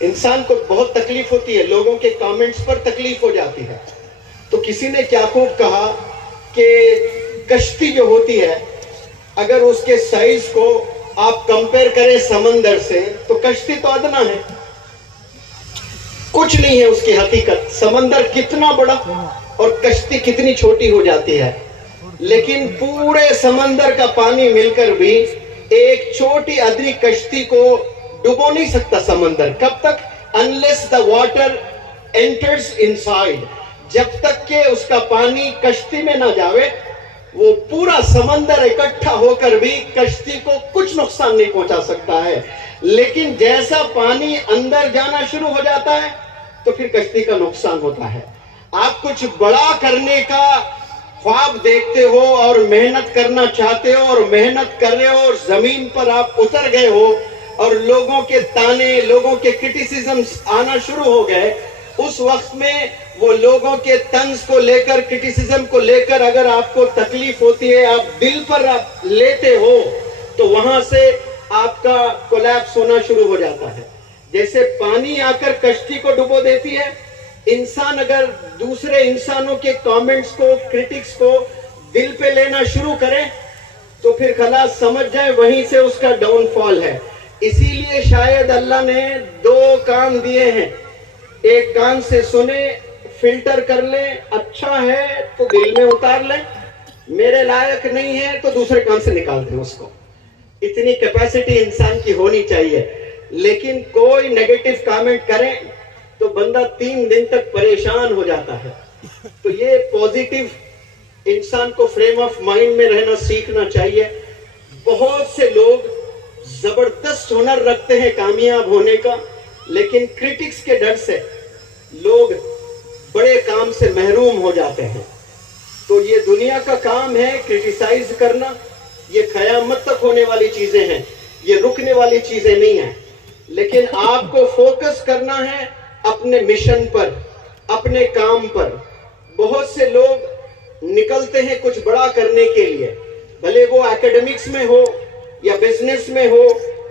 इंसान को बहुत तकलीफ होती है, लोगों के कमेंट्स पर तकलीफ हो जाती है। तो किसी ने क्या खूब कहा कि कश्ती जो होती है, अगर उसके साइज को आप कंपेयर करें समंदर से, तो कश्ती तो अदना है, कुछ नहीं है उसकी हकीकत। समंदर कितना बड़ा और कश्ती कितनी छोटी हो जाती है। लेकिन पूरे समंदर का पानी मिलकर भी एक छोटी अदनी कश्ती को डुबो नहीं सकता समंदर। कब तक? Unless the water enters inside, जब तक के उसका पानी कश्ती में ना जावे, वो पूरा समंदर इकट्ठा होकर भी कश्ती को कुछ नुकसान नहीं पहुंचा सकता है। लेकिन जैसा पानी अंदर जाना शुरू हो जाता है तो फिर कश्ती का नुकसान होता है। आप कुछ बड़ा करने का ख्वाब देखते हो और मेहनत करना चाहते हो और मेहनत कर रहे हो और जमीन पर आप उतर गए हो और लोगों के ताने, लोगों के क्रिटिसिज्म्स आना शुरू हो गए, उस वक्त में वो लोगों के तंज को लेकर, क्रिटिसिज्म को लेकर अगर आपको तकलीफ होती है, आप दिल पर आप लेते हो, तो वहां से आपका कोलैप्स होना शुरू हो जाता है। जैसे पानी आकर कश्ती को डुबो देती है, इंसान अगर दूसरे इंसानों के कमेंट्स को, क्रिटिक्स को दिल पे लेना शुरू करे तो फिर खलास समझ जाए वहीं से उसका डाउनफॉल है। इसीलिए शायद अल्लाह ने दो कान दिए हैं, एक कान से सुने, फिल्टर कर ले, अच्छा है तो दिल में उतार ले, मेरे लायक नहीं है तो दूसरे कान से निकाल दे उसको। इतनी कैपेसिटी इंसान की होनी चाहिए। लेकिन कोई नेगेटिव कमेंट करे तो बंदा 3 दिन तक परेशान हो जाता है। तो ये पॉजिटिव इंसान को फ्रेम ऑफ माइंड में रहना सीखना चाहिए। बहुत से लोग जबरदस्त हुनर रखते हैं कामयाब होने का, लेकिन क्रिटिक्स के डर से लोग बड़े काम से महरूम हो जाते हैं। तो ये दुनिया का काम है क्रिटिसाइज करना, ये कयामत तक होने वाली चीजें हैं, ये रुकने वाली चीजें नहीं हैं। लेकिन आपको फोकस करना है अपने मिशन पर, अपने काम पर। बहुत से लोग निकलते हैं कुछ बड़ा करने के लिए, भले वो एकेडमिक्स में हो या बिजनेस में हो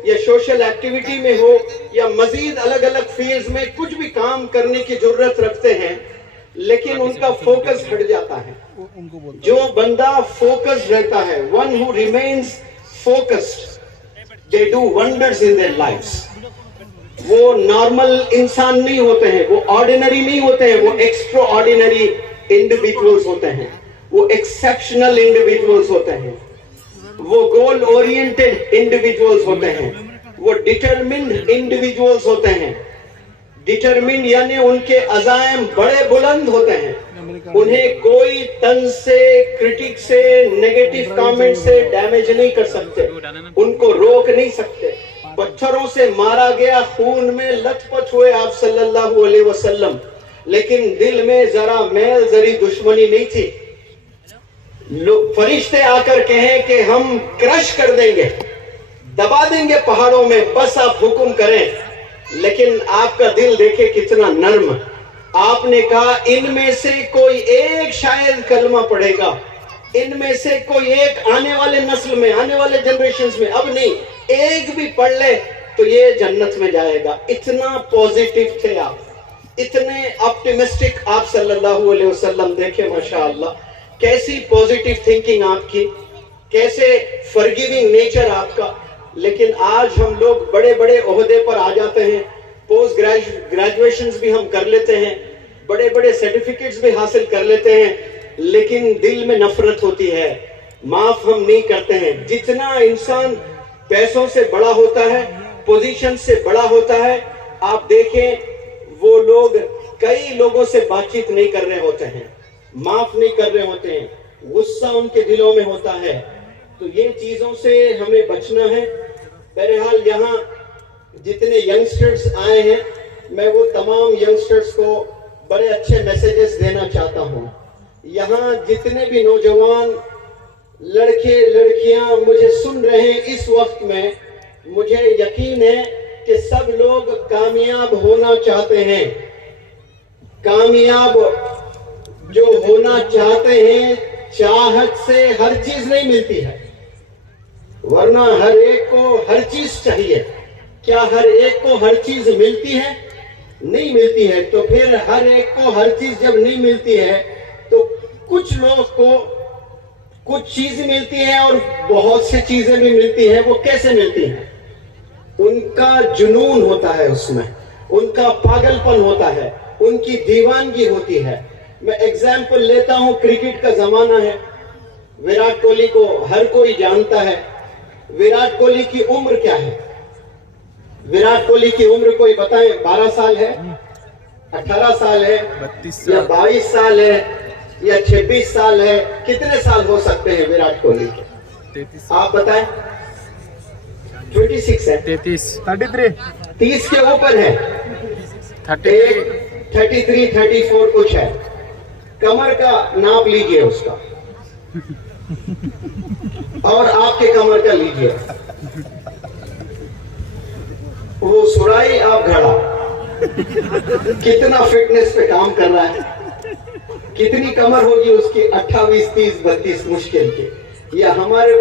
या सोशल एक्टिविटी में हो या मजीद अलग अलग फील्ड्स में कुछ भी काम करने की जरूरत रखते हैं, लेकिन उनका फोकस हट जाता है। जो बंदा फोकस रहता है, one who remains focused, they do wonders in their lives. वो नॉर्मल इंसान नहीं होते हैं, वो ऑर्डिनरी नहीं होते हैं, वो एक्स्ट्रा ऑर्डिनरी इंडिविजुअल्स होते हैं, वो एक्सेप्शनल इंडिविजुअल्स होते हैं, वो गोल ओरिएंटेड इंडिविजुअल्स होते हैं, वो डिटरमिन्ड इंडिविजुअल्स होते हैं। डिटरमिन्ड यानी उनके अज़ाइम बड़े बुलंद होते हैं, उन्हें कोई तंज से, क्रिटिक से, नेगेटिव कमेंट से डैमेज नहीं कर सकते, उनको रोक नहीं सकते। पत्थरों से मारा गया, खून में लथपथ हुए आप सल्लल्लाहु अलैहि वसल्लम, लेकिन दिल में जरा मैल जरी दुश्मनी नहीं थी। लोग फरिश्ते आकर कहें कि हम क्रश कर देंगे, दबा देंगे पहाड़ों में, बस आप हुक्म करें, लेकिन आपका दिल देखे कितना नर्म। आपने कहा इनमें से कोई एक शायद कलमा पढ़ेगा, इनमें से कोई एक आने वाले नस्ल में, आने वाले जनरेशंस में, अब नहीं, एक भी पढ़ ले तो ये जन्नत में जाएगा। इतना पॉजिटिव थे आप, इतने ऑप्टिमिस्टिक आप सल्लल्लाहु अलैहि वसल्लम। देखे माशाअल्लाह कैसी पॉजिटिव थिंकिंग आपकी, कैसे फॉरगिविंग नेचर आपका। लेकिन आज हम लोग बड़े बड़े ओहदे पर आ जाते हैं, पोस्ट ग्रेजुएशंस भी हम कर लेते हैं, बड़े बड़े सर्टिफिकेट्स भी हासिल कर लेते हैं, लेकिन दिल में नफरत होती है, माफ हम नहीं करते हैं। जितना इंसान पैसों से बड़ा होता है, पोजीशन से बड़ा होता है, आप देखें वो लोग कई लोगों से बातचीत नहीं कर रहे होते हैं, माफ नहीं कर रहे होते हैं, गुस्सा उनके दिलों में होता है। तो ये चीजों से हमें बचना है। बहरहाल यहाँ जितने यंगस्टर्स आए हैं, मैं वो तमाम यंगस्टर्स को बड़े अच्छे मैसेजेस देना चाहता हूँ। यहाँ जितने भी नौजवान लड़के लड़कियां मुझे सुन रहे हैं इस वक्त में, मुझे यकीन है कि सब लोग कामयाब होना चाहते हैं। कामयाब जो होना चाहते हैं, चाहत से हर चीज नहीं मिलती है, वरना हर एक को हर चीज चाहिए। क्या हर एक को हर चीज मिलती है? नहीं मिलती है। तो फिर हर एक को हर चीज जब नहीं मिलती है तो कुछ लोग को कुछ चीज मिलती है और बहुत सी चीजें भी मिलती है। वो कैसे मिलती है? उनका जुनून होता है, उसमें उनका पागलपन होता है, उनकी दीवानगी होती है। मैं एग्जाम्पल लेता हूं, क्रिकेट का जमाना है, विराट कोहली को हर कोई जानता है। विराट कोहली की उम्र क्या है? विराट कोहली की उम्र कोई बताए? 12 साल है, 18 साल है, या 22 साल है, या 26 साल है? कितने साल हो सकते हैं विराट कोहली के? आप बताएं। 26 है, 30 के ऊपर है, 33, 34 कुछ है। कमर का नाप लीजिए उसका और आपके कमर का लीजिए। वो सुराई, आप घड़ा। कितना फिटनेस पे काम कर रहा है, कितनी कमर होगी उसकी? 28, 30, 32 मुश्किल के। या हमारे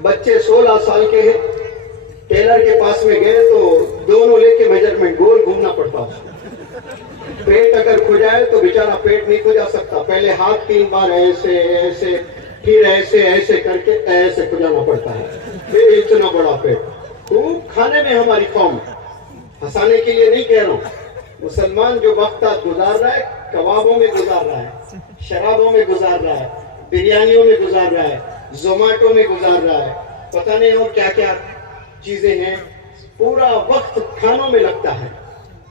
बच्चे 16 साल के हैं, टेलर के पास में गए तो दोनों लेके मेजरमेंट गोल घूमना पड़ता उसको। पेट अगर खुजाए तो बेचारा पेट नहीं खुजा सकता, पहले हाथ 3 बार ऐसे ऐसे, फिर ऐसे ऐसे करके ऐसे खुजाना पड़ता है, फिर इतना बड़ा पेट। खूब खाने में हमारी कौम, हंसाने के लिए नहीं कह रहा हूँ, मुसलमान जो वक्त आज गुजार रहा है, कबाबों में गुजार रहा है, शराबों में गुजार रहा है, बिरयानियों में गुजार रहा है, जोमेटो में गुजार रहा है, पता नहीं और क्या क्या चीजें हैं। पूरा वक्त खानों में लगता है,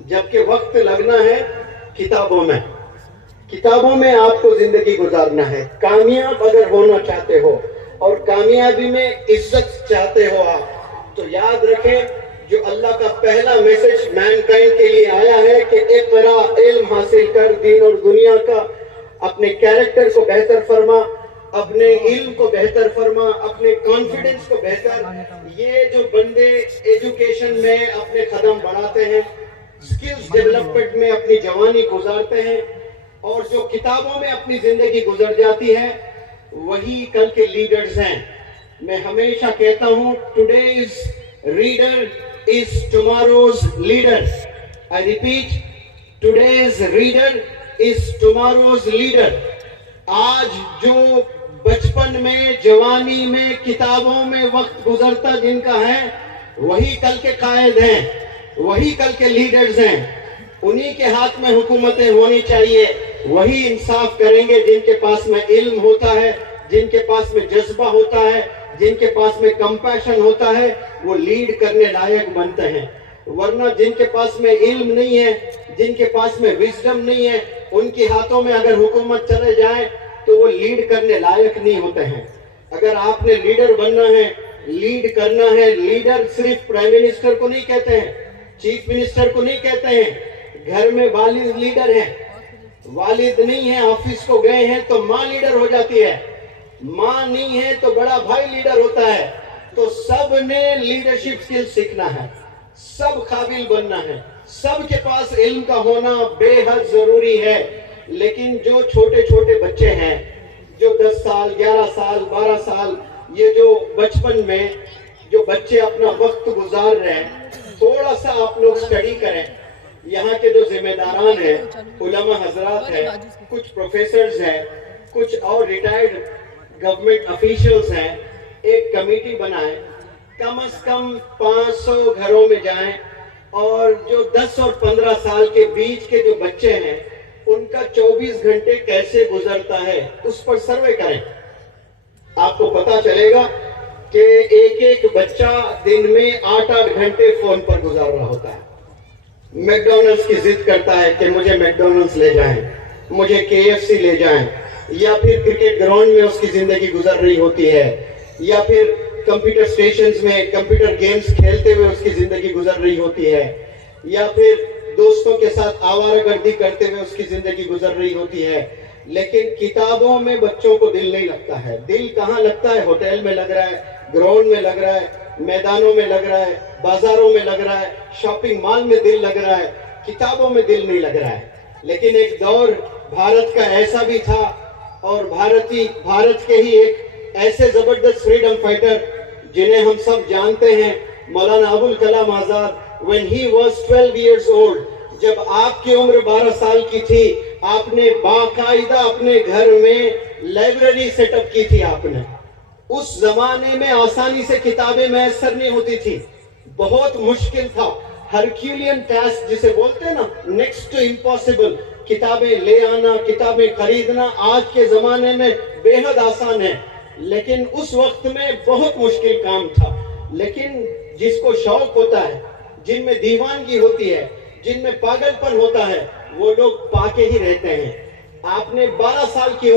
जबकि वक्त लगना है किताबों में। किताबों में आपको जिंदगी गुजारना है। कामयाब अगर होना चाहते हो और कामयाबी में इज्जत चाहते हो आप, तो याद रखें जो अल्लाह का पहला मैसेज मैनकाइंड के लिए आया है कि इक़रा, इल्म हासिल कर, दीन और दुनिया का, अपने कैरेक्टर को बेहतर फरमा, अपने इल्म को बेहतर फरमा, अपने कॉन्फिडेंस को बेहतर। ये जो बंदे एजुकेशन में अपने कदम बढ़ाते हैं, स्किल्स डेवलपमेंट में अपनी जवानी गुजारते हैं, और जो किताबों में अपनी जिंदगी गुजर जाती है, वही कल के लीडर्स हैं। मैं हमेशा कहता हूं, today's reader is tomorrow's leader. I repeat, today's reader is tomorrow's leader. आज जो बचपन में, जवानी में, किताबों में वक्त गुजरता जिनका है, वही कल के कायद हैं, वही कल के लीडर्स हैं। उन्हीं के हाथ में हुकूमतें होनी चाहिए। वही इंसाफ करेंगे जिनके पास में इल्म होता है, जिनके पास में जज्बा होता है, जिनके पास में कंपैशन होता है, वो लीड करने लायक बनते हैं। वरना जिनके पास में इल्म नहीं है, जिनके पास में विजडम नहीं है, उनके हाथों में अगर हुकूमत चले जाए तो वो लीड करने लायक नहीं होते हैं। अगर आपने लीडर बनना है, लीड करना है, लीडर सिर्फ प्राइम मिनिस्टर को नहीं कहते हैं, चीफ मिनिस्टर को नहीं कहते हैं। घर में वालिद लीडर है, वालिद नहीं है, ऑफिस को गए हैं तो माँ लीडर हो जाती है, माँ नहीं है तो बड़ा भाई लीडर होता है। तो सब ने लीडरशिप स्किल सीखना है, सब काबिल बनना है, सबके पास इल्म का होना बेहद जरूरी है। लेकिन जो छोटे छोटे बच्चे हैं, जो 10 साल, 11 साल, 12 साल, ये जो बचपन में जो बच्चे अपना वक्त गुजार रहे हैं, थोड़ा सा आप लोग स्टडी करें। यहाँ के जो जिम्मेदारान हैं, उलमा हजरात हैं, कुछ प्रोफेसर्स हैं, कुछ और रिटायर्ड गवर्नमेंट ऑफिशियल्स हैं, एक कमेटी बनाएं, कम से कम 500 घरों में जाएं और जो 10 और 15 साल के बीच के जो बच्चे हैं, उनका 24 घंटे कैसे गुजरता है उस पर सर्वे करें। आपको पता चलेगा कि एक एक बच्चा दिन में 8-8 घंटे फोन पर गुजार रहा होता है। मैकडॉनल्ड्स की जिद करता है कि मुझे मैकडॉनल्ड्स ले जाएं, मुझे KFC ले जाएं, या फिर क्रिकेट ग्राउंड में उसकी जिंदगी गुजर रही होती है, या फिर कंप्यूटर स्टेशंस में कंप्यूटर गेम्स खेलते हुए उसकी जिंदगी गुजर रही होती है, या फिर दोस्तों के साथ आवारागर्दी करते हुए उसकी जिंदगी गुजर रही होती है। लेकिन किताबों में बच्चों को दिल नहीं लगता है। दिल कहाँ लगता है? होटल में लग रहा है, ग्राउंड में लग रहा है, मैदानों में लग रहा है, बाजारों में लग रहा है, शॉपिंग मॉल में दिल लग रहा है, किताबों में दिल नहीं लग रहा है। लेकिन एक दौर भारत का ऐसा भी था, और भारत के ही एक ऐसे जबरदस्त फ्रीडम फाइटर जिन्हें हम सब जानते हैं, Maulana Abul Kalam Azad, when he was 12 years old, जब आपकी उम्र 12 साल की थी, आपने बाकायदा अपने घर में लाइब्रेरी सेटअप की थी आपने। उस जमाने में आसानी से किताबें मैसर नहीं होती थी, बहुत मुश्किल था। हरक्यूलियन टास्क जिसे बोलते हैं ना, नेक्स्ट टू इम्पॉसिबल। किताबें ले आना, किताबें खरीदना आज के जमाने में बेहद आसान है, लेकिन उस वक्त में बहुत मुश्किल काम था। लेकिन जिसको शौक होता है, जिनमें दीवानगी होती है, जिनमें पागलपन होता है, वो लोग पाके ही रहते हैं। आपने 12 साल की